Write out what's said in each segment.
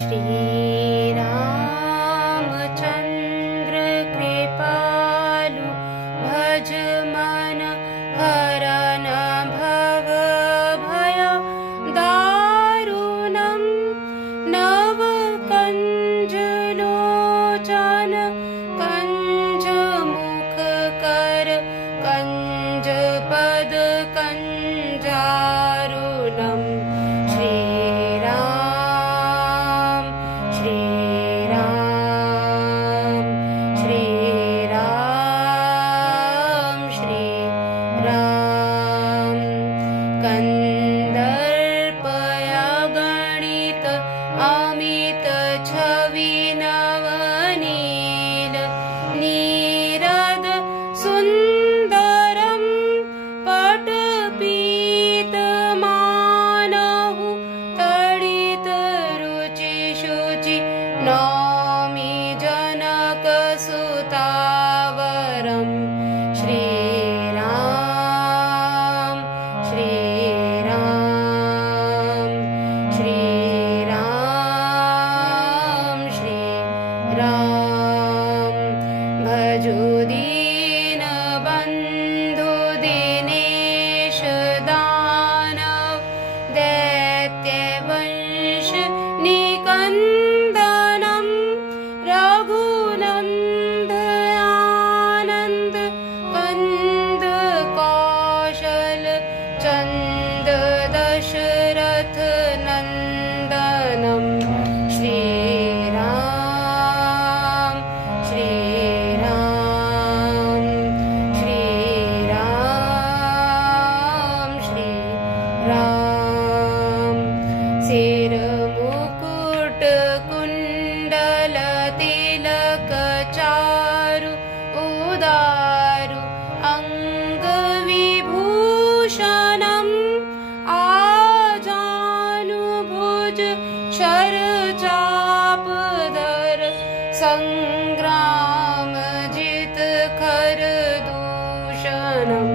श्रीरामचन्द्र कृपालु भज मन हरन भव भय दारुणं नव कंज लोचन कंज मुख कर कंज पद कंजारुणम् कंदर्पया गणित अमित छवि नवनील नीरद सुंदरम पटपीत मानहु तडित रुचि शुचि नौमि जनक सुतावरम् भजो दीन बंधु दिनेश दानव दैत्य वंश निकंदनम रघुनंद आनंद कंद कौशल चंद दशरथ नंदनम सिर मुकुट कुंडल तिलक चारु उदारु अंग विभूषणम् आजानु भुज शर चाप धर संग्राम जित खर दूषणम्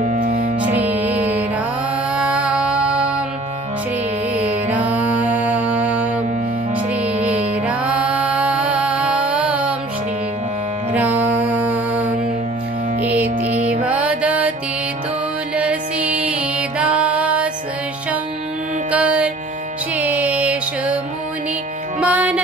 इति वदति तुलसीदास शंकर शेष मुनि मन